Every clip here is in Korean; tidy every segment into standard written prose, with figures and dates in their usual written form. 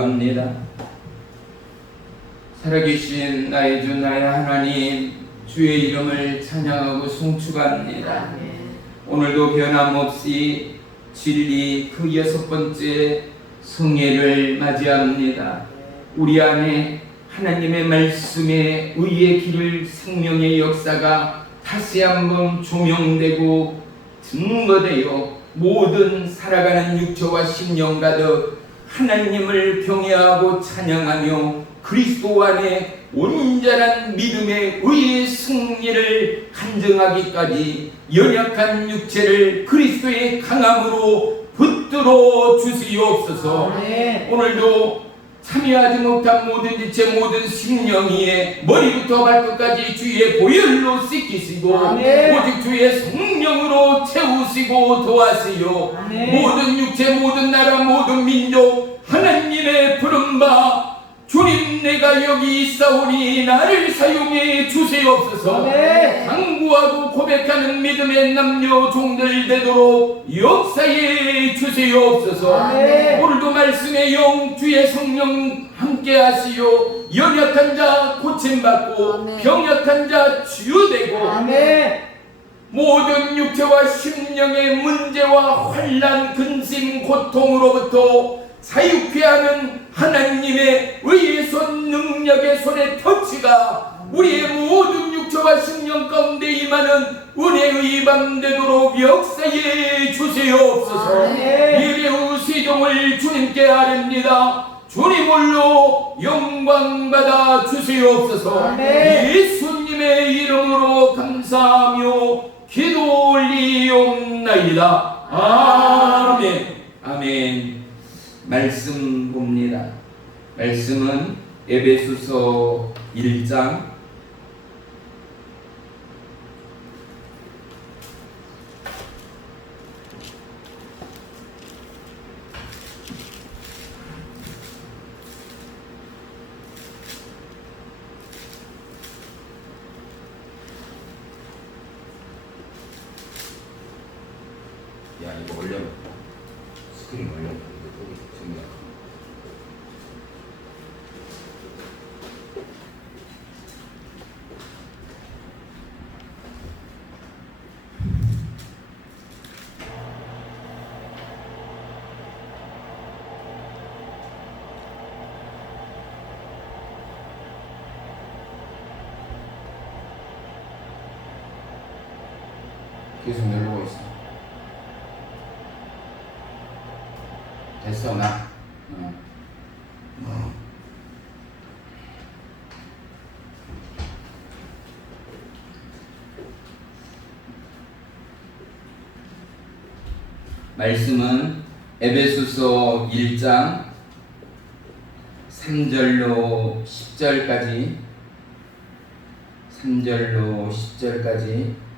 기도합니다. 살아계신 나의 주 나의 하나님, 주의 이름을 찬양하고 송축합니다. 오늘도 변함없이 진리 그 6번째 성회를 맞이합니다. 우리 안에 하나님의 말씀에 의의 길을, 생명의 역사가 다시 한번 조명되고 증거되어 모든 살아가는 육체와 심령 가득 하나님을 경외하고 찬양하며 그리스도 안에 온전한 믿음의 의의 승리를 간증하기까지 연약한 육체를 그리스도의 강함으로 붙들어 주시옵소서. 오늘도 참여하지 못한 모든 지체 모든 심령 위에 머리부터 발끝까지 주의 보혈로 씻기시고 오직 주의 성령으로 채우시고 도와시오. 모든 육체 모든 나라 모든 민족 하나님의 부름바 주님 내가 여기 있사오니 나를 사용해 주시옵소서. 강구하고 고백하는 믿음의 남녀 종들 되도록 역사해 주시옵소서. 오늘도 말씀의 영 주의 성령 함께 하시오. 연약한 자 고침받고 병약한 자 치유되고 모든 육체와 심령의 문제와 환난 근심 고통으로부터 자유케 하는 하나님의 의의 손 능력의 손의 터치가 우리의 모든 육체와 심령 가운데 임하는 은혜의 밤 되도록 역사해 주시옵소서. 예배의 시종을 주님께 아뢰옵니다. 주님 홀로 영광 받아 주시옵소서. 예수님의 이름으로 감사하며 기도 올리옵나이다. 아멘. 아멘. 말씀 봅니다. 말씀은 에베소서 1장 계속 누르고 있어. 됐어 나. 말씀은 에베소서 1장 3절로 10절까지 3절로 10절까지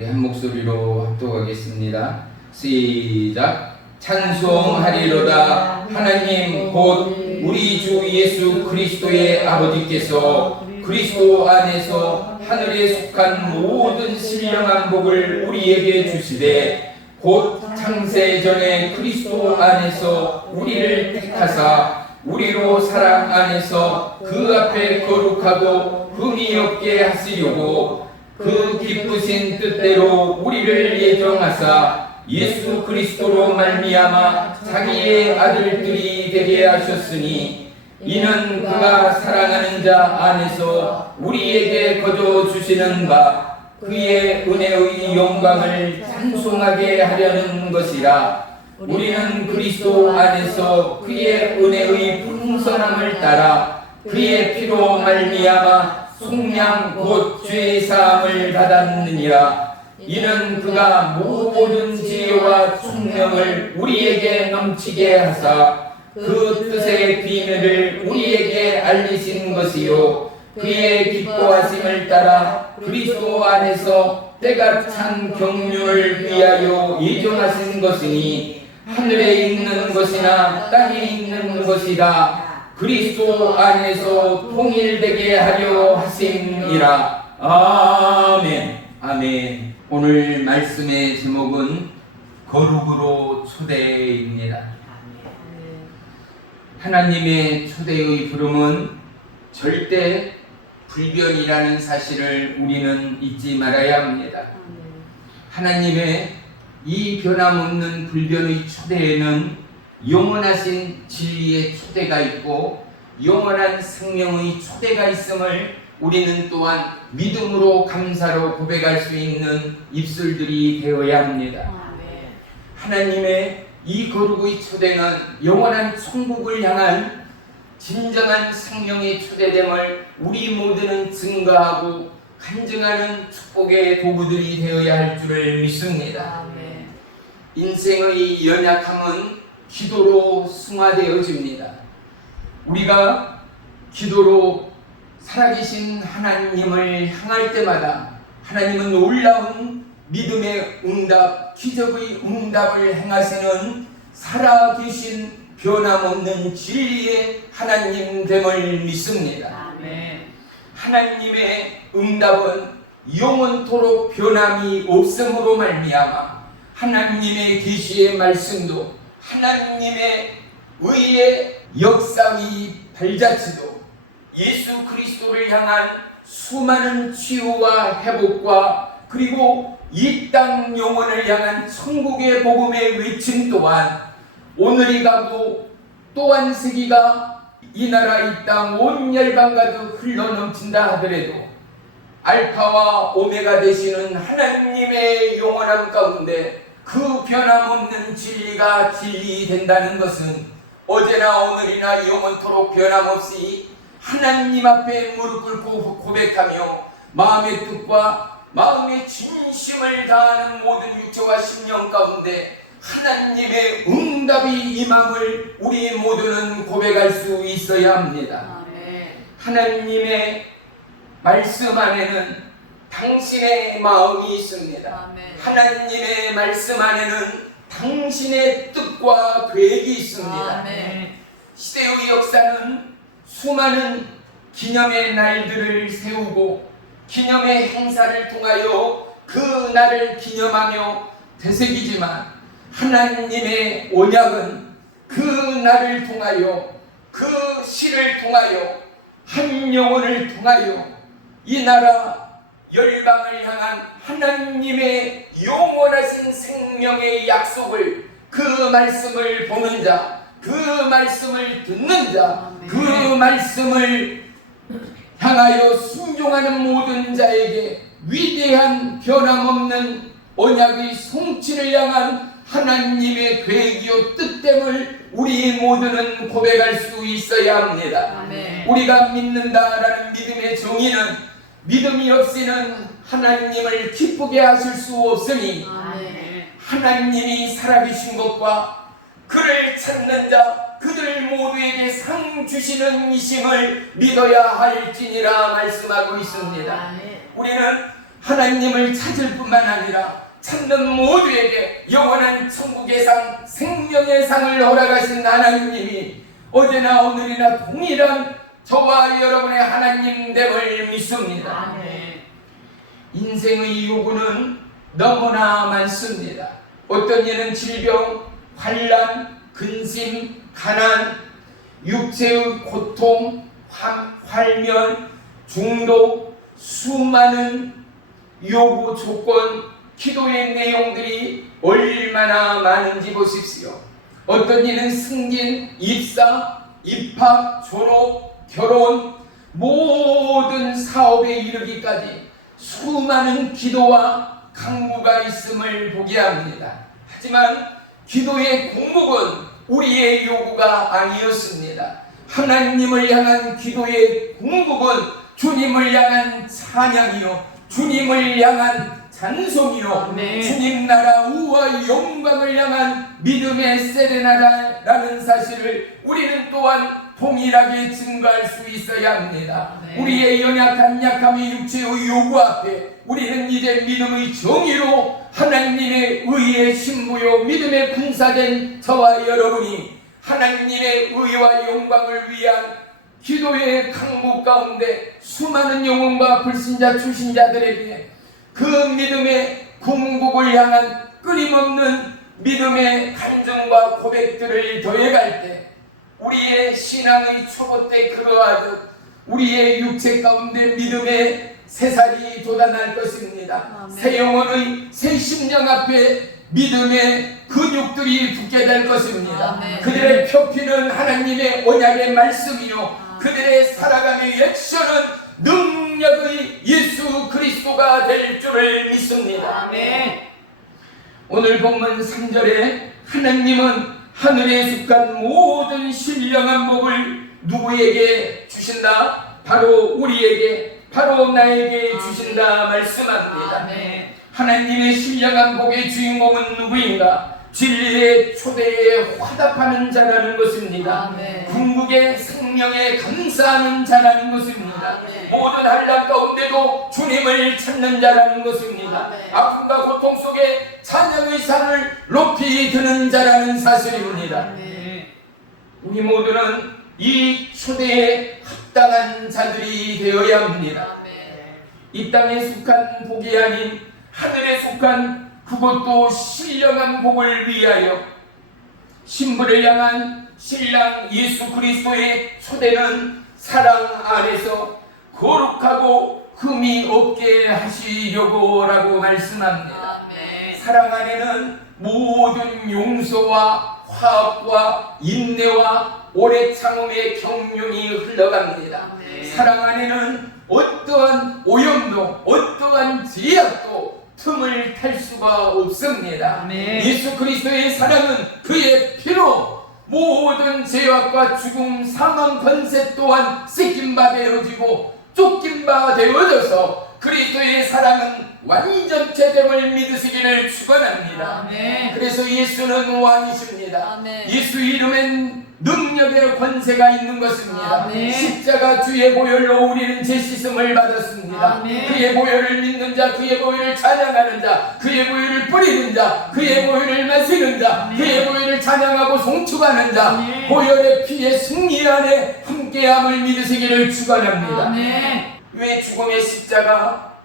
우리 한 목소리로 합독하겠습니다. 시작. 찬송하리로다. 하나님 곧 우리 주 예수 그리스도의 아버지께서 그리스도 안에서 하늘에 속한 모든 신령한 복을 우리에게 주시되 곧 창세 전에 그리스도 안에서 우리를 택하사 우리로 사랑 안에서 그 앞에 거룩하고 흠이 없게 하시려고 그 기쁘신 뜻대로 우리를 예정하사 예수 그리스도로 말미암아 자기의 아들들이 되게 하셨으니 이는 그가 사랑하는 자 안에서 우리에게 거저 주시는 바 그의 은혜의 영광을 찬송하게 하려는 것이라. 우리는 그리스도 안에서 그의 은혜의 풍성함을 따라 그의 피로 말미암아 속량 곧 죄 사함을 받았느니라. 이는 그가 모든 지혜와 총명을 우리에게 넘치게 하사 그 뜻의 비밀을 우리에게 알리신 것이요 그의 기뻐하심을 따라 그리스도 안에서 때가 찬 경륜을 위하여 예정하신 것이니 하늘에 있는 것이나 땅에 있는 것이다 그리스도 안에서 통일되게 하려 하심이라. 아멘. 아멘. 오늘 말씀의 제목은 거룩으로 초대입니다. 하나님의 초대의 부름은 절대 불변이라는 사실을 우리는 잊지 말아야 합니다. 하나님의 이 변함없는 불변의 초대에는 영원하신 진리의 초대가 있고 영원한 생명의 초대가 있음을 우리는 또한 믿음으로 감사로 고백할 수 있는 입술들이 되어야 합니다. 하나님의 이 거룩의 초대는 영원한 천국을 향한 진정한 생명의 초대됨을 우리 모두는 증거하고 간증하는 축복의 도구들이 되어야 할 줄을 믿습니다. 인생의 연약함은 기도로 승화되어집니다. 우리가 기도로 살아계신 하나님을 향할 때마다 하나님은 놀라운 믿음의 응답, 기적의 응답을 행하시는 살아계신 변함없는 진리의 하나님됨을 믿습니다. 하나님의 응답은 영원토록 변함이 없음으로 말미암아 하나님의 계시의 말씀도 하나님의 의의 역사의 발자취도 예수 그리스도를 향한 수많은 치유와 회복과 그리고 이 땅 영혼을 향한 천국의 복음의 외침 또한 오늘이 가고 또한 세기가 이 나라 이 땅 온 열방가도 흘러넘친다 하더라도 알파와 오메가 되시는 하나님의 영원함 가운데 그 변함없는 진리가 진리된다는 것은 어제나 오늘이나 영원토록 변함없이 하나님 앞에 무릎 꿇고 고백하며 마음의 뜻과 마음의 진심을 다하는 모든 육체와 심령 가운데 하나님의 응답이 임함을 우리 모두는 고백할 수 있어야 합니다. 하나님의 말씀 안에는 당신의 마음이 있습니다. 하나님의 말씀 안에는 당신의 뜻과 계획이 있습니다. 시대의 역사는 수많은 기념의 날들을 세우고 기념의 행사를 통하여 그 날을 기념하며 되새기지만 하나님의 언약은 그 날을 통하여 그 시를 통하여 한 영혼을 통하여 이 나라 열방을 향한 하나님의 영원하신 생명의 약속을 그 말씀을 보는 자, 그 말씀을 듣는 자, 그 말씀을 향하여 순종하는 모든 자에게 위대한 변함없는 언약의 성취를 향한 하나님의 계획이요 뜻됨을 우리 모두는 고백할 수 있어야 합니다. 우리가 믿는다라는 믿음의 정의는 믿음이 없이는 하나님을 기쁘게 하실 수 없으니 하나님이 살아계신 것과 그를 찾는 자 그들 모두에게 상 주시는 이심을 믿어야 할지니라 말씀하고 있습니다. 우리는 하나님을 찾을 뿐만 아니라 찾는 모두에게 영원한 천국의 상, 생명의 상을 허락하신 하나님이 어제나 오늘이나 동일한 저와 여러분의 하나님됨을 믿습니다. 인생의 요구는 너무나 많습니다. 어떤 이는 질병, 환난, 근심, 가난, 육체의 고통, 활면, 중독, 수많은 요구 조건, 기도의 내용들이 얼마나 많은지 보십시오. 어떤 이는 승진, 입사, 입학, 졸업, 결혼, 모든 사업에 이르기까지 수많은 기도와 간구가 있음을 보게 합니다. 하지만 기도의 공목은 우리의 요구가 아니었습니다. 하나님을 향한 기도의 공목은 주님을 향한 찬양이요 주님을 향한 찬송이요 주님 나라 우와 영광을 향한 믿음의 세레나라는 사실을 우리는 또한 동일하게 증거할 수 있어야 합니다. 우리의 연약한 약함의 육체의 요구 앞에 우리는 이제 믿음의 정의로 하나님의 의의 신부요 믿음의 군사된 저와 여러분이 하나님의 의와 영광을 위한 기도의 강목 가운데 수많은 영혼과 불신자 출신자들에게 그 믿음의 궁극을 향한 끊임없는 믿음의 간증과 고백들을 더해갈 때 우리의 신앙의 초보 때 그러하듯 우리의 육체 가운데 믿음의 새살이 돋아날 것입니다. 새 영혼의 새 심령 앞에 믿음의 근육들이 붙게 될 것입니다. 그들의 표피는 하나님의 언약의 말씀이요 그들의 살아감의 액션은 능력의 예수 그리스도가 될 줄을 믿습니다. 오늘 본문 3절에 하나님은 하늘에 속한 모든 신령한 복을 누구에게 주신다? 바로 우리에게, 바로 나에게 주신다 말씀합니다. 하나님의 신령한 복의 주인공은 누구인가? 진리의 초대에 화답하는 자라는 것입니다. 궁극의 생명에 감사하는 자라는 것입니다. 모든 한란 가운데도 주님을 찾는 자라는 것입니다. 아픔과 고통 속에 찬양의 산을 높이 드는 자라는 사실입니다. 우리 모두는 이 초대에 합당한 자들이 되어야 합니다. 이 땅에 속한 복이 아닌 하늘에 속한 그것도 신령한 복을 위하여 신부를 향한 신랑 예수 그리스도의 초대는 사랑 안에서 거룩하고 흠이 없게 하시려고 라고 말씀합니다. 사랑 안에는 모든 용서와 화합과 인내와 오래 참음의 경륜이 흘러갑니다. 사랑 안에는 어떠한 오염도 어떠한 제약도 틈을 탈 수가 없습니다. 예수 그리스도의 사랑은 그의 피로 모든 죄악과 죽음, 사망, 권세 또한 씻긴 바 되어지고 쫓긴 바 되어져서 그리스도의 사랑은 완전체 됨을 믿으시기를 축원합니다. 그래서 예수는 왕이십니다. 예수 이름엔 능력의 권세가 있는 것입니다. 십자가 주의 보혈로 우리는 죄씻음을 받았습니다. 그의 보혈을 믿는 자, 그의 보혈을 찬양하는 자, 그의 보혈을 뿌리는 자, 그의 보혈을 마시는 자, 그의 보혈을 찬양하고 송축하는 자, 보혈의 피의 승리 안에 함께함을 믿으시기를 축원합니다. 왜 죽음의 십자가,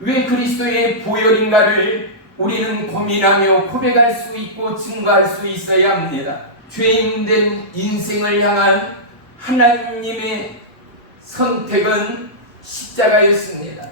왜 그리스도의 보혈인가를 우리는 고민하며 고백할 수 있고 증거할 수 있어야 합니다. 죄인된 인생을 향한 하나님의 선택은 십자가였습니다.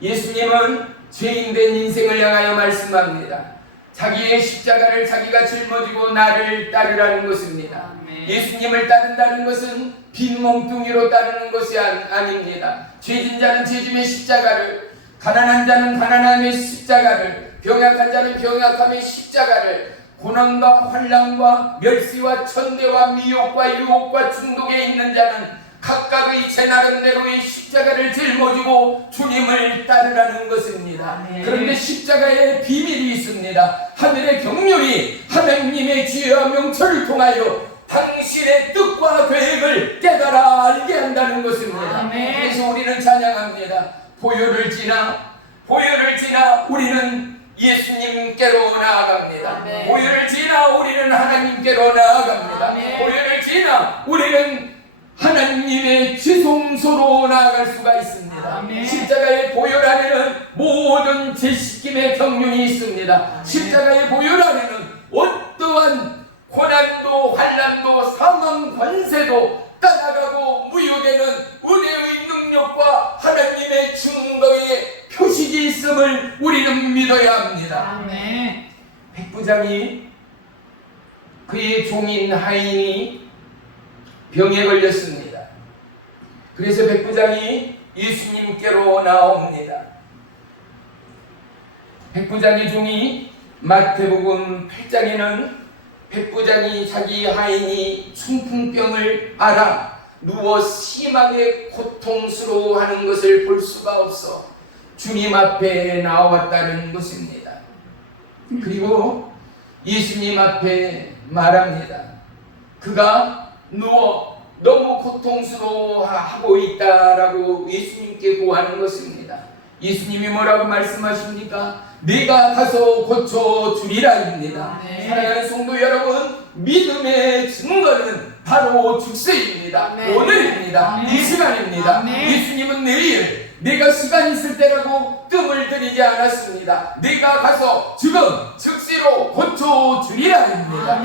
예수님은 죄인된 인생을 향하여 말씀합니다. 자기의 십자가를 자기가 짊어지고 나를 따르라는 것입니다. 예수님을 따른다는 것은 빈 몽둥이로 따르는 것이 아닙니다. 죄진 자는 죄짐의 십자가를, 가난한 자는 가난함의 십자가를, 병약한 자는 병약함의 십자가를, 고난과 환난과 멸시와 천대와 미혹과 유혹과 중독에 있는 자는 각각의 제 나름대로의 십자가를 짊어지고 주님을 따르라는 것입니다. 그런데 십자가에 비밀이 있습니다. 하늘의 경륜이 하나님의 지혜와 명철을 통하여 당신의 뜻과 계획을 깨달아 알게 한다는 것입니다. 그래서 우리는 찬양합니다. 보혈을 지나 우리는 예수님께로 나아갑니다. 보혈을 지나 우리는 하나님께로 나아갑니다. 보혈을 지나 우리는 하나님의 지성소로 나아갈 수가 있습니다. 십자가의 보혈 안에는 모든 죄씻김의 경륜이 있습니다. 십자가의 보혈 안에는 어떠한 고난도 환난도 사망 권세도 떠나가고 무효되는 은혜의 능력과 하나님의 증거의 표식이 있음을 우리는 믿어야 합니다. 백부장이 그의 종인 하인이 병에 걸렸습니다. 그래서 백부장이 예수님께로 나옵니다. 백부장의 종이 마태복음 8장에는 백부장이 자기 하인이 중풍병을 앓아 누워 심하게 고통스러워하는 것을 볼 수가 없어 주님 앞에 나왔다는 것입니다. 그리고 예수님 앞에 말합니다. 그가 누워 너무 고통스러워하고 있다라고 예수님께 고하는 것입니다. 예수님이 뭐라고 말씀하십니까? 네가 가서 고쳐주리라입니다. 사랑하는 성도 여러분, 믿음의 증거는 바로 죽세입니다. 오늘입니다. 이 시간입니다. 예수님은 내일 내가 시간 있을 때라고 뜸을 들이지 않았습니다. 내가 가서 지금 즉시로 고쳐주리라 입니다.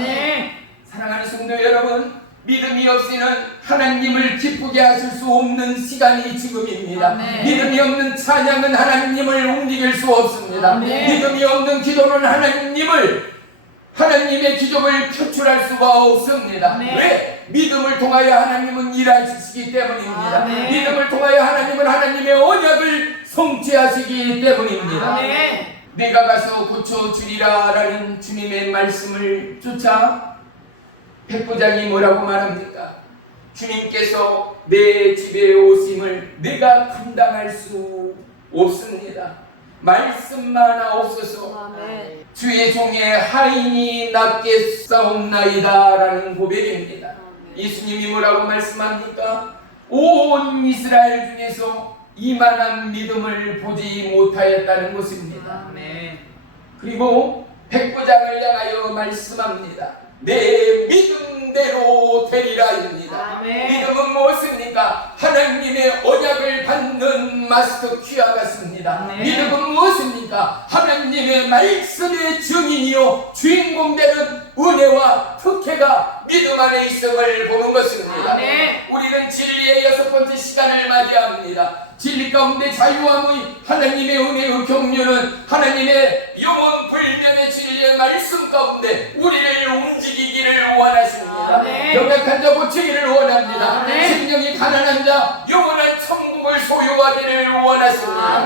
사랑하는 성도 여러분, 믿음이 없이는 하나님을 기쁘게 하실 수 없는 시간이 지금입니다. 믿음이 없는 찬양은 하나님을 움직일 수 없습니다. 믿음이 없는 기도는 하나님의 기적을 표출할 수가 없습니다. 왜? 믿음을 통하여 하나님은 일하시기 때문입니다. 믿음을 통하여 하나님은 하나님의 언약을 성취하시기 때문입니다. 내가 가서 고쳐주리라 라는 주님의 말씀을 쫓아 백부장이 뭐라고 말합니까? 주님께서 내 집에 오심을 내가 감당할 수 없습니다. 말씀만 없어서 주의 종의 하인이 낫겠사옵나이다 라는 고백입니다. 예수님이 뭐라고 말씀합니까? 온 이스라엘 중에서 이만한 믿음을 보지 못하였다는 것입니다. 그리고 백부장을 향하여 말씀합니다. 내 믿음대로 되리라입니다. 믿음은 무엇입니까? 하나님의 언약을 받는 마스터 키와 같습니다. 믿음은 무엇입니까? 하나님의 말씀의 증인이요 주인공되는 은혜와 특혜가 믿음 안에 있음을 보는 것입니다. 우리는 진리의 6번째 시간을 맞이합니다. 진리 가운데 자유함의 하나님의 은혜의 경륜은 하나님의 영원 불변의 진리의 말씀 가운데 우리를 움직이기를 원하십니다. 병약한 자 고치기를 원합니다. 심령이 가난한 자 영원한 천국을 소유하기를 원하십니다.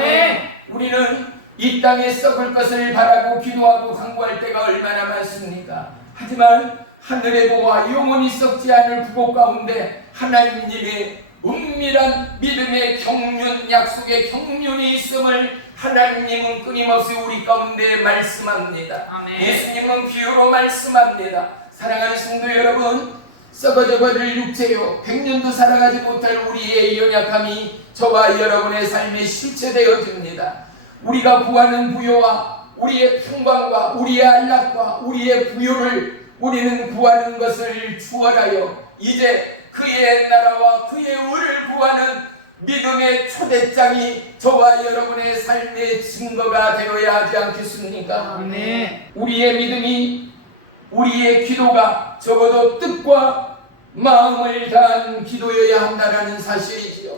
우리는 이 땅에 썩을 것을 바라고 기도하고 간구할 때가 얼마나 많습니까? 하지만 하늘의 보와 영원히 썩지 않을 그곳 가운데 하나님의 은밀한 믿음의 경륜, 약속의 경륜이 있음을 하나님은 끊임없이 우리 가운데 말씀합니다. 예수님은 비유로 말씀합니다. 사랑하는 성도 여러분, 썩어져버릴 육체요 100년도 살아가지 못할 우리의 연약함이 저와 여러분의 삶에 실체되어집니다. 우리가 구하는 부요와 우리의 평강과 우리의 안락과 우리의 부요를 우리는 구하는 것을 추월하여 이제 그의 나라와 그의 의를 구하는 믿음의 초대장이 저와 여러분의 삶의 증거가 되어야 하지 않겠습니까? 우리의 믿음이, 우리의 기도가 적어도 뜻과 마음을 다한 기도여야 한다는 사실이지요.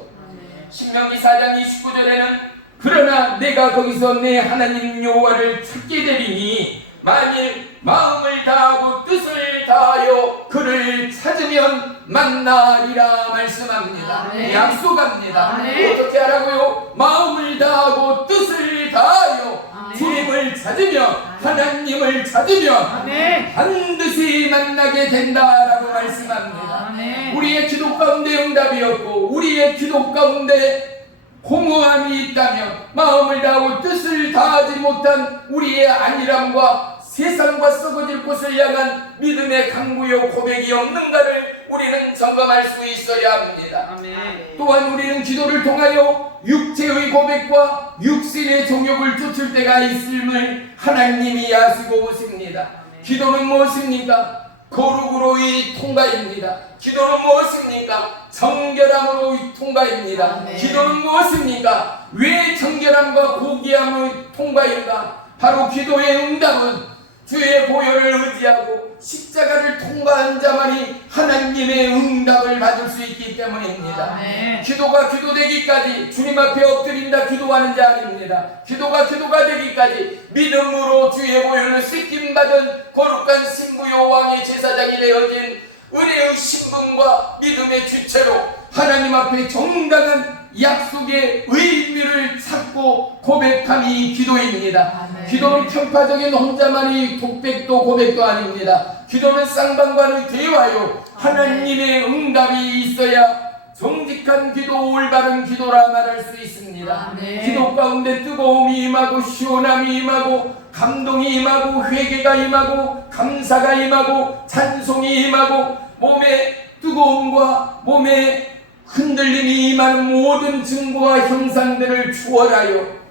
신명기 4장 29절에는 그러나 내가 거기서 내 하나님 여호와를 찾게 되리니 만일 마음을 다하고 뜻을 다하여 그를 찾으면 만나리라 말씀합니다. 약속합니다. 어떻게 하라고요? 마음을 다하고 뜻을 다하여 주님을 찾으면, 하나님을 찾으면 반드시 만나게 된다라고 말씀합니다. 우리의 기도 가운데 응답이 없고 우리의 기도 가운데 공허함이 있다면, 마음을 다하고 뜻을 다하지 못한 우리의 안일함과 세상과 썩어질 곳을 향한 믿음의 강구요 고백이 없는가를 우리는 점검할 수 있어야 합니다. 또한 우리는 기도를 통하여 육체의 고백과 육신의 정욕을 쫓을 때가 있음을 하나님이 아시고 오십니다. 기도는 무엇입니까? 거룩으로의 통과입니다. 기도는 무엇입니까? 정결함으로의 통과입니다. 기도는 무엇입니까? 왜 정결함과 고귀함의 통과인가? 바로 기도의 응답은 주의 보혈을 의지하고 십자가를 통과한 자만이 하나님의 응답을 받을 수 있기 때문입니다. 기도가 기도되기까지 주님 앞에 엎드린다 기도하는 자 아닙니다. 기도가 되기까지 믿음으로 주의 보혈을 씻김받은 거룩한 신부요 왕의 제사장이 되어진 은혜의 신분과 믿음의 주체로 하나님 앞에 정당한 약속의 의미를 찾고 고백함이 기도입니다. 기도는 편파적인 혼자만의 독백도 고백도 아닙니다. 기도는 쌍방과의 대화요 하나님의 응답이 있어야 정직한 기도, 올바른 기도라 말할 수 있습니다. 기도 가운데 뜨거움이 임하고 시원함이 임하고 감동이 임하고 회개가 임하고 감사가 임하고 찬송이 임하고 몸의 뜨거움과 몸의 흔들림이 임하는 모든 증거와 형상들을 추월하여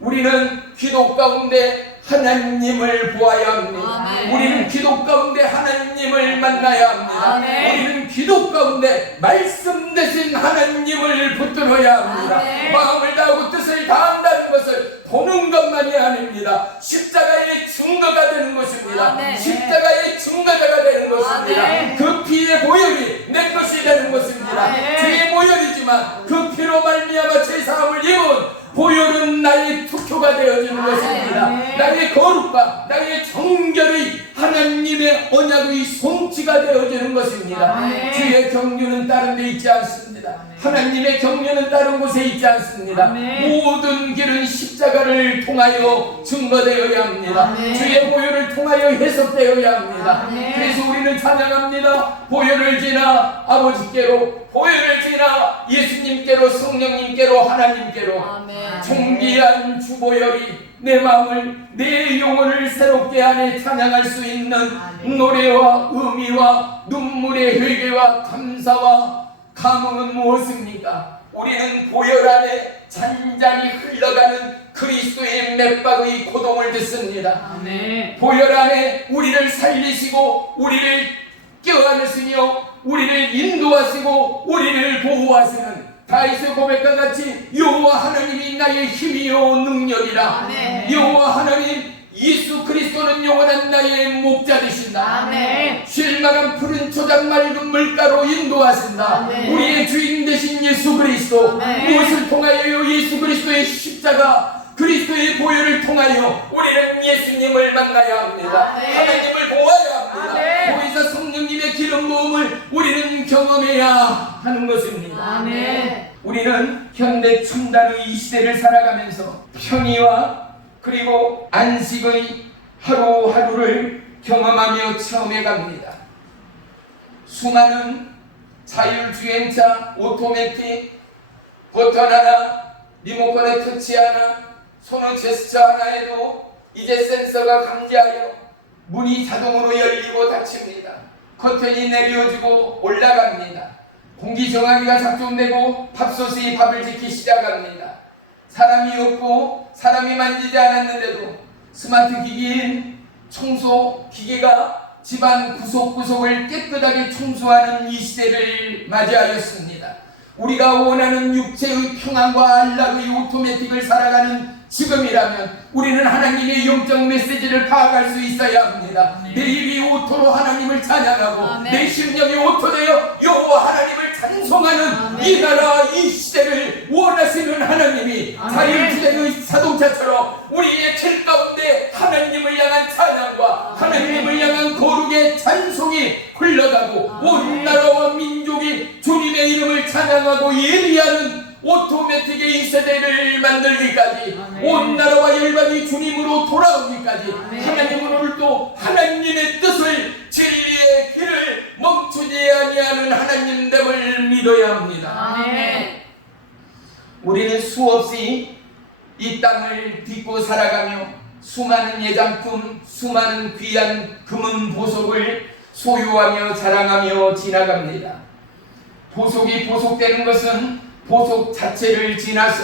우리는 기도 가운데 하나님을 보아야 합니다. 아멘. 우리는 기도 가운데 하나님을 만나야 합니다. 아멘. 우리는 기도 가운데 말씀 대신 하나님을 붙들어야 합니다. 아멘. 마음을 다하고 뜻을 다한다는 것을 보는 것만이 아닙니다. 십자가의 증거가 되는 것입니다. 아멘. 십자가의 증거자가 되는 것입니다. 아멘. 그 피의 보혈이 내 것이 되는 것입니다. 아멘. 주의 보혈이지만 그 피로 말미암아 제사함을 입은 보혈은 나의 투표가 되어지는 것입니다. 아멘. 나의 거룩과 나의 정결의 하나님의 언약의 성취가 되어지는 것입니다. 아멘. 주의 경륜은 다른 데 있지 않습니다. 하나님의 경륜은 다른 곳에 있지 않습니다. 아멘. 모든 길은 십자가를 통하여 증거되어야 합니다. 아멘. 주의 보혈을 통하여 해석되어야 합니다. 아멘. 그래서 우리는 찬양합니다. 보혈을 지나 아버지께로, 보혈을 지나 예수님께로, 성령님께로, 하나님께로. 아멘. 존귀한 주보혈이 내 마음을, 내 영혼을 새롭게 하네 찬양할 수 있는 아멘. 노래와 의미와 눈물의 회개와 감사와 감흥은 무엇입니까? 우리는 보혈 안에 잔잔히 흘러가는 그리스도의 맥박의 고동을 듣습니다. 아멘. 보혈 안에 우리를 살리시고 우리를 껴안으시며 우리를 인도하시고 우리를 보호하시는 다윗의 고백과 같이 여호와 하나님이 나의 힘이요 능력이라. 아멘. 여호와 하나님 예수 그리스도는 영원한 나의 목자 되신다. 아멘. 쉴만한 푸른 초장 맑은 물가로 인도하신다. 아멘. 우리의 주인 되신 예수 그리스도. 아멘. 무엇을 통하여요? 예수 그리스도의 십자가, 그리스도의 보혈을 통하여 우리는 예수님을 만나야 합니다. 아멘. 하나님을 보아야 합니다. 아멘. 보이사 성령님의 기름 부음을 우리는 경험해야 하는 것입니다. 아멘. 우리는 현대 첨단의 이 시대를 살아가면서 편의와 그리고 안식의 하루하루를 경험하며 체험해 갑니다. 수많은 자율주행차, 오토매틱, 버튼 하나, 리모컨에 터치 하나, 손의 제스처 하나에도 이제 센서가 감지하여 문이 자동으로 열리고 닫힙니다. 커튼이 내려지고 올라갑니다. 공기정화기가 작동되고 밥솥이 밥을 짓기 시작합니다. 사람이 없고 사람이 만지지 않았는데도 스마트 기기인 청소 기계가 집안 구석구석을 깨끗하게 청소하는 이 시대를 맞이하였습니다. 우리가 원하는 육체의 평안과 안락의 오토매틱을 살아가는 지금이라면 우리는 하나님의 영적 메시지를 파악할 수 있어야 합니다. 아멘. 내 입이 오토로 하나님을 찬양하고 아멘. 내 심령이 오토되어 여호와 하나님을 찬송하는 아멘. 이 나라 이 시대를 원하시는 하나님이 아멘. 자율주행의 자동차처럼 우리의 길 가운데 하나님을 향한 찬양과 하나님을 향한 거룩의 찬송이 흘러가고 아멘. 온 나라와 민족이 주님의 이름을 찬양하고 예리하는 오토매틱의 이 세대를 만들기까지 아멘. 온 나라와 열방이 주님으로 돌아오기까지 아멘. 하나님은 오늘도 하나님의 뜻을, 진리의 길을 멈추지 아니하는 하나님됨을 믿어야 합니다. 아멘. 우리는 수없이 이 땅을 딛고 살아가며 수많은 예장품, 수많은 귀한 금은 보석을 소유하며 자랑하며 지나갑니다. 보석이 보석되는 것은 보석 자체를 지나서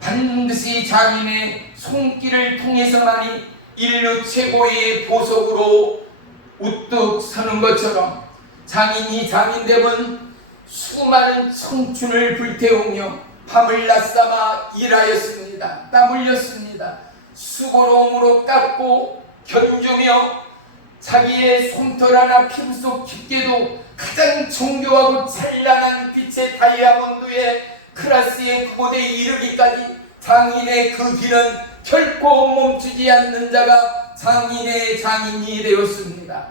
반드시 장인의 손길을 통해서만이 인류 최고의 보석으로 우뚝 서는 것처럼 장인이 장인됨은 수많은 청춘을 불태우며 밤을 낮삼아 일하였습니다. 땀 흘렸습니다. 수고로움으로 깎고 견주며 자기의 솜털 하나 피부 속 깊게도 가장 정교하고 찬란한 빛의 다이아몬드의 클라스의 그곳에 이르기까지 장인의 그 길은 결코 멈추지 않는 자가 장인의 장인이 되었습니다.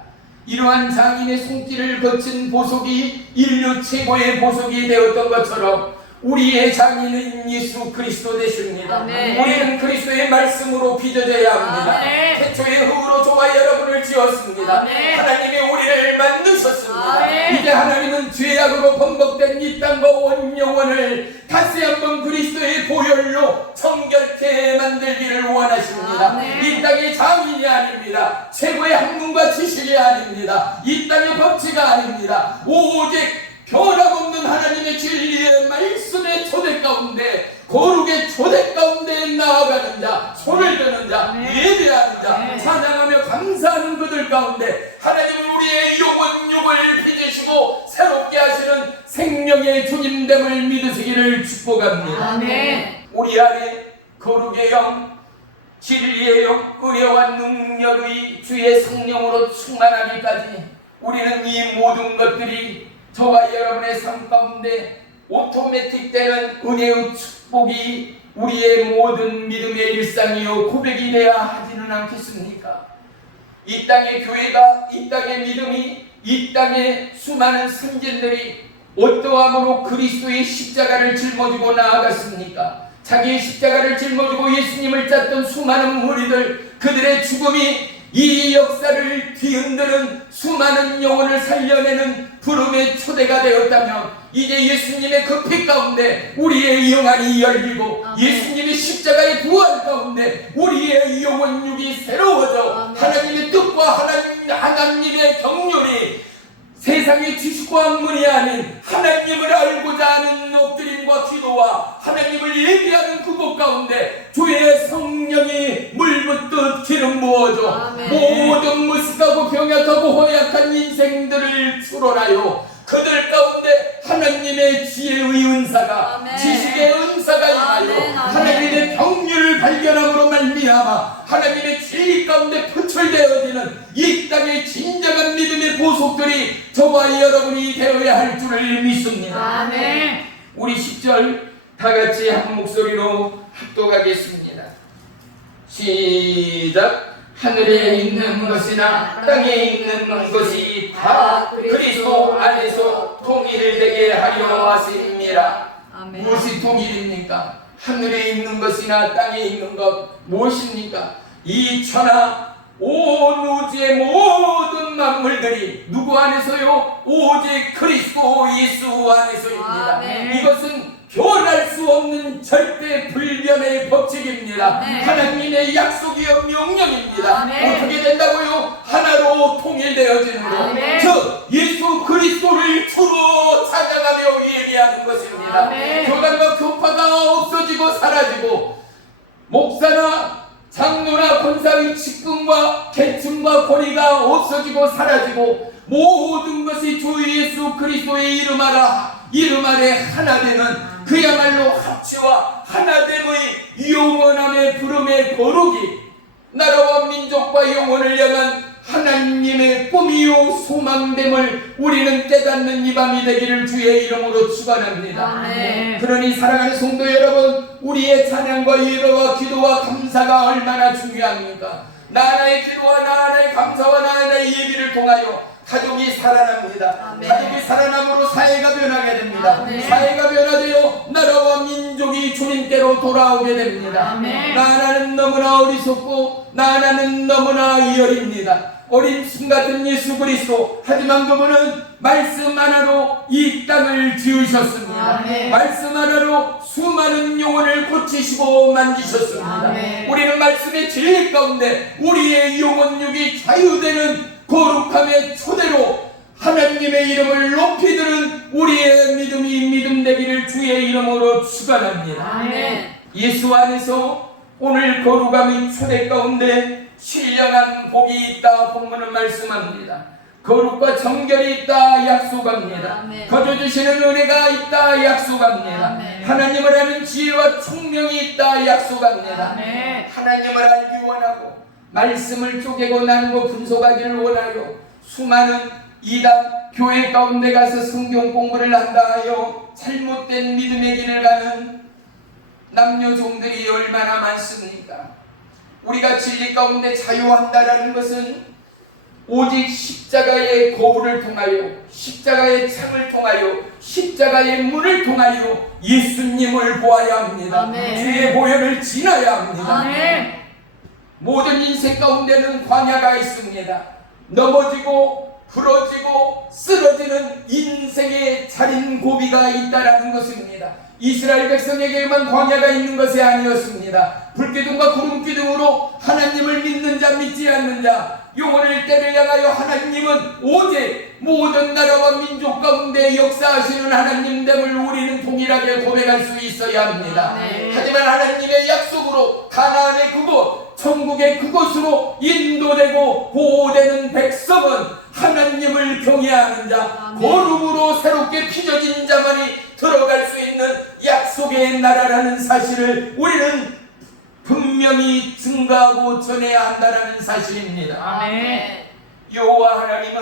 이러한 장인의 손길을 거친 보석이 인류 최고의 보석이 되었던 것처럼 우리의 장인은 예수 그리스도 되십니다. 아멘. 우리는 그리스도의 말씀으로 빚어져야 합니다. 아멘. 태초의 흙으로 저와 여러분을 지었습니다. 아멘. 하나님이 우리를 만드셨습니다. 아멘. 이제 하나님은 죄악으로 번복된 이 땅과 온 영혼을 다시 한번 그리스도의 보혈로 정결케 만들기를 원하십니다. 아멘. 이 땅의 장인이 아닙니다. 최고의 학문과 지식이 아닙니다. 이 땅의 법치가 아닙니다. 오직 변함없는 하나님의 진리의 말씀의 초대 가운데, 거룩의 초대 가운데 나아가는 자, 손을 등을 드는 자, 예배하는 자, 찬양하며 감사하는 그들 가운데 하나님은 우리의 영혼육을 빚으시고 새롭게 하시는 생명의 주님됨을 믿으시기를 축복합니다. 우리 안에 거룩의 영, 진리의 영, 은혜와 능력의 주의 성령으로 충만하기까지 우리는 이 모든 것들이 저와 여러분의 삶 가운데 오토매틱 되는 은혜의 축복이 우리의 모든 믿음의 일상이요 고백이 되어야 하지는 않겠습니까? 이 땅의 교회가, 이 땅의 믿음이, 이 땅의 수많은 선진들이 어떠함으로 그리스도의 십자가를 짊어지고 나아갔습니까? 자기의 십자가를 짊어지고 예수님을 짰던 수많은 무리들, 그들의 죽음이 이 역사를 뒤흔드는 수많은 영혼을 살려내는 부름의 초대가 되었다면 이제 예수님의 그 피 가운데 우리의 영안이 열리고 예수님의 십자가의 부활 가운데 우리의 영혼육이 새로워져 하나님의 뜻과 하나님의 경륜이 세상의 지식과 학문이 아닌 하나님을 알고자 하는 엎드림과 기도와 하나님을 예비하는 그곳 가운데 주의 성령이 물붓듯 기름 부어줘 모든 무식하고 병약하고 허약한 인생들을 추론하여 그들 가운데 하나님의 지혜의 은사가 지식의 은사가 임하여 하나님의 경륜을 발견함으로 말미암아 하나님의 진리 가운데 표출되어지는 이 땅의 진정한 믿음의 보석들이 저와 여러분이 되어야 할 줄을 믿습니다. 우리 10절 다같이 한 목소리로 합독하겠습니다. 시작. 하늘에 있는 것이나 땅에 있는 것이 다 그리스도 안에서 통일되게 하려 하십니다. 무엇이 통일입니까? 하늘에 있는 것이나 땅에 있는 것 무엇입니까? 이 천하 온 우주의 모든 만물들이 누구 안에서요? 오직 그리스도 예수 안에서입니다. 이것은 변할 수 없는 절대 불변의 법칙입니다. 하나님의 약속이요 명령입니다. 어떻게 된다고요? 하나로 통일되어지는 것. 즉 예수 그리스도를 주로 찬양하며 예배하는 것입니다. 교단과 교파가 없어지고 사라지고 목사나 장로나 권사의 직분과 계층과 권위가 없어지고 사라지고 모든 것이 주 예수 그리스도의 이름 아래 하나 되는 그야말로 합치와 하나됨의 영원함의 부름의 거룩이 나라와 민족과 영혼을 향한 하나님의 꿈이요 소망됨을 우리는 깨닫는 이 밤이 되기를 주의 이름으로 축원합니다. 그러니 사랑하는 성도 여러분, 우리의 찬양과 예배와 기도와 감사가 얼마나 중요합니까? 나 하나의 기도와 나 하나의 감사와 나 하나의 예배를 통하여 가족이 살아납니다. 가족이 살아남으로 사회가 변하게 됩니다. 사회가 변화되어 나라와 민족이 주님께로 돌아오게 됩니다. 나 하나는 너무나 어리석고 나 하나는 너무나 이열입니다. 어린 심 같은 예수 그리스도, 하지만 그분은 말씀 하나로 이 땅을 지으셨습니다. 말씀 하나로 수많은 영혼을 고치시고 만지셨습니다. 우리는 말씀의 진리 가운데 우리의 영혼육이 자유되는 거룩함의 초대로 하나님의 이름을 높이 들은 우리의 믿음이 믿음 되기를 주의 이름으로 축원합니다. 예수 안에서 오늘 거룩함의 초대 가운데 신령한 복이 있다 본문은 말씀합니다. 거룩과 정결이 있다 약속합니다. 거저주시는 은혜가 있다 약속합니다. 하나님을 아는 지혜와 총명이 있다 약속합니다. 하나님을 알기 원하고 말씀을 쪼개고 나누고 분석하기를 원하여 수많은 이단 교회 가운데 가서 성경 공부를 한다 하여 잘못된 믿음의 길을 가는 남녀 종들이 얼마나 많습니까? 우리가 진리 가운데 자유한다라는 것은 오직 십자가의 거울을 통하여 십자가의 창을 통하여 십자가의 문을 통하여 예수님을 보아야 합니다. 주의 보혈을 지나야 합니다. 모든 인생 가운데는 광야가 있습니다. 넘어지고 부러지고 쓰러지는 인생의 자린 고비가 있다라는 것입니다. 이스라엘 백성에게만 광야가 있는 것이 아니었습니다. 불기둥과 구름기둥으로 하나님을 믿는 자 믿지 않는 자 영혼을 때를 향하여 하나님은 오직 모든 나라와 민족 가운데 역사하시는 하나님됨을 우리는 동일하게 고백할 수 있어야 합니다. 하지만 하나님의 약속으로 가나안의 그곳 천국의 그곳으로 인도되고 보호되는 백성은 하나님을 경외하는 자 거룩으로 새롭게 빚어진 자만이 들어갈 수 있는 약속의 나라라는 사실을 우리는 분명히 증거하고 전해야 한다는 사실입니다. 아멘. 여호와 하나님은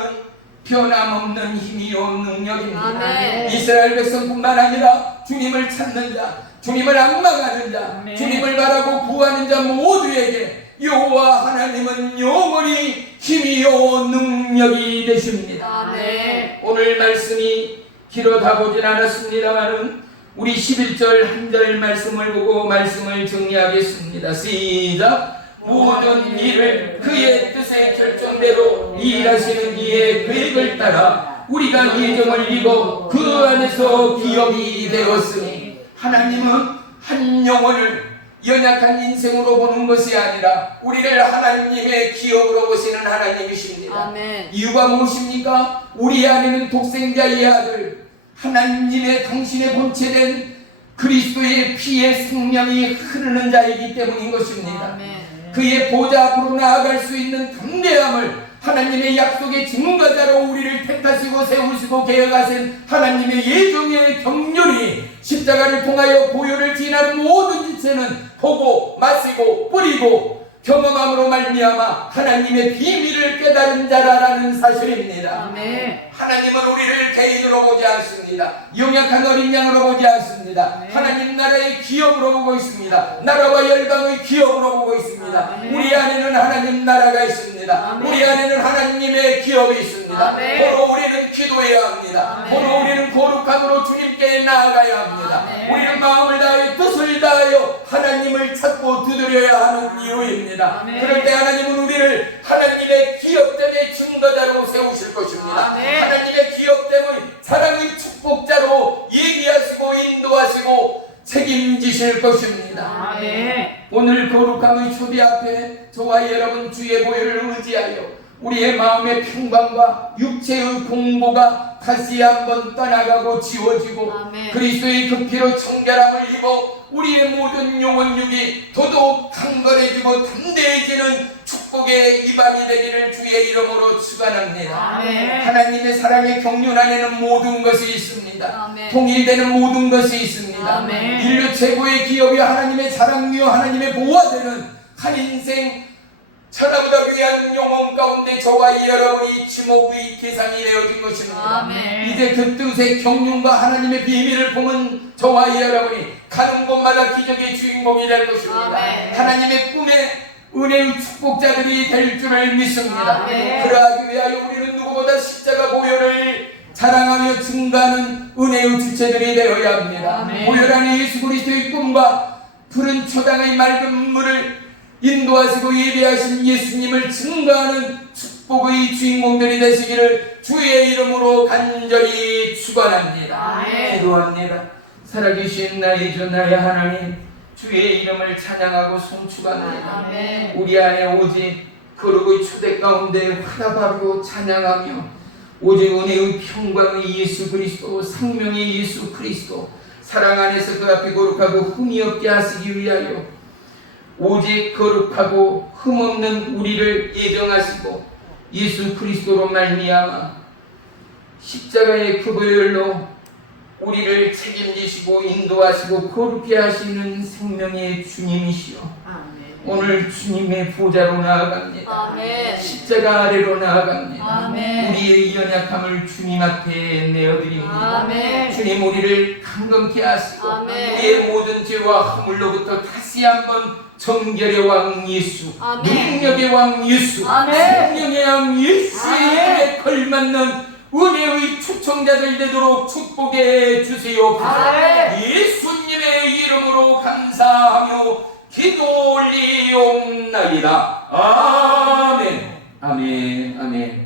변함없는 힘이요 능력입니다. 아멘. 이스라엘 백성뿐만 아니라 주님을 찾는 자, 주님을 앙망하는 자, 아멘. 주님을 바라고 구하는 자 모두에게 여호와 하나님은 영원히 힘이요 능력이 되십니다. 아멘. 오늘 말씀이 길어다 보진 않았습니다만은 우리 11절 한 절 말씀을 보고 말씀을 정리하겠습니다. 시작. 모든 일을 그의 뜻의 결정대로 일하시는 이의 계획을 따라 우리가 예정을 이고 그 안에서 기업이 되었으니 하나님은 한 영혼을 연약한 인생으로 보는 것이 아니라 우리를 하나님의 기업으로 보시는 하나님이십니다. 아멘. 이유가 무엇입니까? 우리 안에는 독생자의 아들 하나님의 당신의 본체된 그리스도의 피의 생명이 흐르는 자이기 때문인 것입니다. 아멘. 그의 보좌 앞으로 나아갈 수 있는 담대함을 하나님의 약속의 증거자로 우리를 택하시고 세우시고 계획하신 하나님의 예정의 경륜이 십자가를 통하여 보혈을 지나는 모든 지체는 보고 마시고 뿌리고 경험함으로 말미암아 하나님의 비밀을 깨달은 자라는 사실입니다. 아멘. 하나님은 우리를 개인으로 보지 않습니다. 용약한 어린 양으로 보지 않습니다. 아멘. 하나님 나라의 기업으로 보고 있습니다. 나라와 열방의 기업으로 보고 있습니다. 아멘. 우리 안에는 하나님 나라가 있습니다. 아멘. 우리 안에는 하나님의 기업이 있습니다. 아멘. 바로 우리는 기도해야 합니다. 아멘. 바로 우리는 거룩함으로 주님께 나아가야 합니다. 아멘. 우리는 마음을 다하여 뜻을 다하여 하나님을 찾고 두드려야 하는 이유입니다. 아멘. 그럴 때 하나님은 우리를 하나님의 기업됨의 증거자로 세우실 것입니다. 아멘. 하나님의 기업됨의 사랑의 축복자로 예비하시고 인도하시고 책임지실 것입니다. 아멘. 오늘 거룩함의 초대 앞에 저와 여러분 주의 보혈을 의지하여 우리의 마음의 평강과 육체의 공고가 다시 한번 떠나가고 지워지고 아멘. 그리스도의 그 피로 청결함을 입어 우리의 모든 영혼육이 더더욱 강건해지고 담대해지는 축복의 이밤이 되기를 주의 이름으로 축원합니다. 아멘. 하나님의 사랑의 경륜 안에는 모든 것이 있습니다. 아멘. 통일되는 모든 것이 있습니다. 아멘. 인류 최고의 기업이 하나님의 자랑이요 하나님의 보호되는 한 인생 천하보다 귀한 영혼 가운데 저와 여러분이 지목의 대상이 되어진 것입니다. 아멘. 이제 그 뜻의 경륜과 하나님의 비밀을 품은 저와 여러분이 가는 곳마다 기적의 주인공이 될 것입니다. 아멘. 하나님의 꿈에 은혜의 축복자들이 될 줄을 믿습니다. 아멘. 그러하기 위하여 우리는 누구보다 십자가 보혈을 자랑하며 증가하는 은혜의 주체들이 되어야 합니다. 아멘. 보혈 안에 예수 그리스도의 꿈과 푸른 초당의 맑은 물을 인도하시고 예배하신 예수님을 증거하는 축복의 주인공들이 되시기를 주의 이름으로 간절히 축원합니다. 아멘. 기도합니다. 살아계신 나의 주 나의 하나님 주의 이름을 찬양하고 송축합니다. 아멘. 우리 안에 오직 거룩의 초대 가운데 화답하고 찬양하며 오직 은혜의 평강의 예수 그리스도 생명의 예수 그리스도 사랑 안에서 그 앞에 거룩하고 흠이 없게 하시기 위하여 오직 거룩하고 흠없는 우리를 예정하시고 예수 그리스도로 말미암아 십자가의 그 보혈로 우리를 책임지시고 인도하시고 거룩게 하시는 생명의 주님이시여 아멘. 오늘 주님의 보좌로 나아갑니다. 아멘. 십자가 아래로 나아갑니다. 아멘. 우리의 연약함을 주님 앞에 내어드립니다. 아멘. 주님 우리를 강건케 하시고 아멘. 우리의 모든 죄와 허물로부터 다시 한번 정결의 왕 예수, 아멘. 능력의 왕 예수, 아멘. 생명의 왕 예수의 아멘. 이름에 걸맞는 은혜의 초청자들 되도록 축복해 주시옵소서. 아멘. 예수님의 이름으로 감사하며 기도 올리옵나이다. 아멘. 아멘. 아멘.